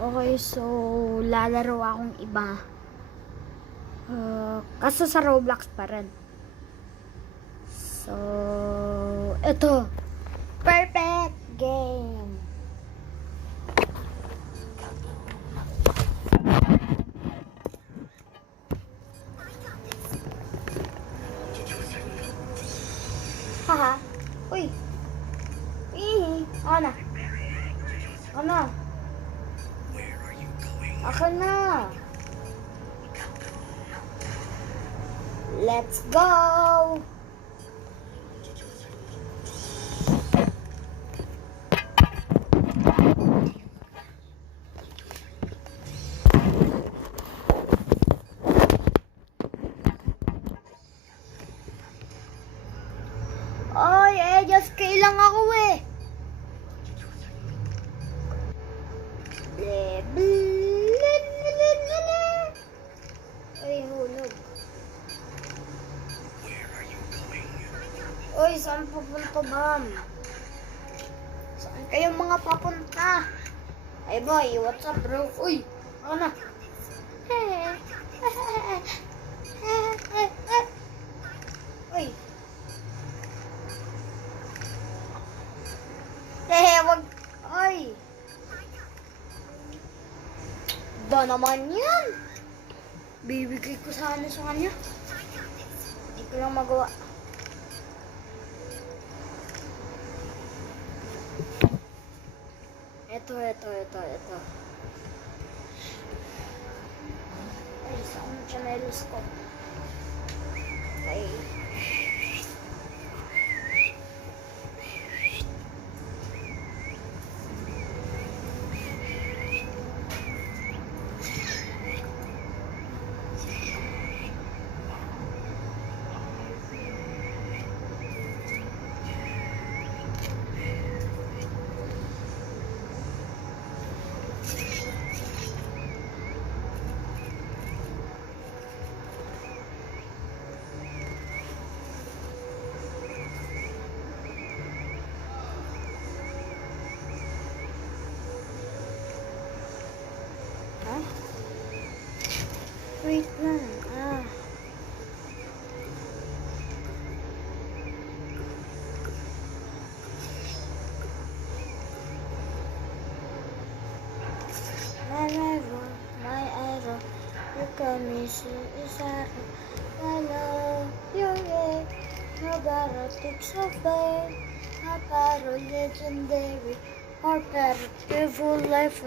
Okay, so lalaro akong iba. Kaso sa Roblox pa rin. So, ito. Perfect game. Haha. Uy. Ano? Ano? Ako na. Let's go. Oy, just kailang ako eh. Ay, hulog. Oy, saan pupunta, ma'am? Saan kayong mga papunta? Ay, boy, what's up, bro? Uy, ano na? Uy. Wag. Ay. Ba naman yan? Bibigay ko sana sa kanya. Hindi ko lang magawa. Ito. Ay, saan yung chanelos ko? Ay. Wait lang. My arrow, you can miss is arrow. I love you, yeah. No barrow takes a flame. No barrow legendary. Or better, beautiful life.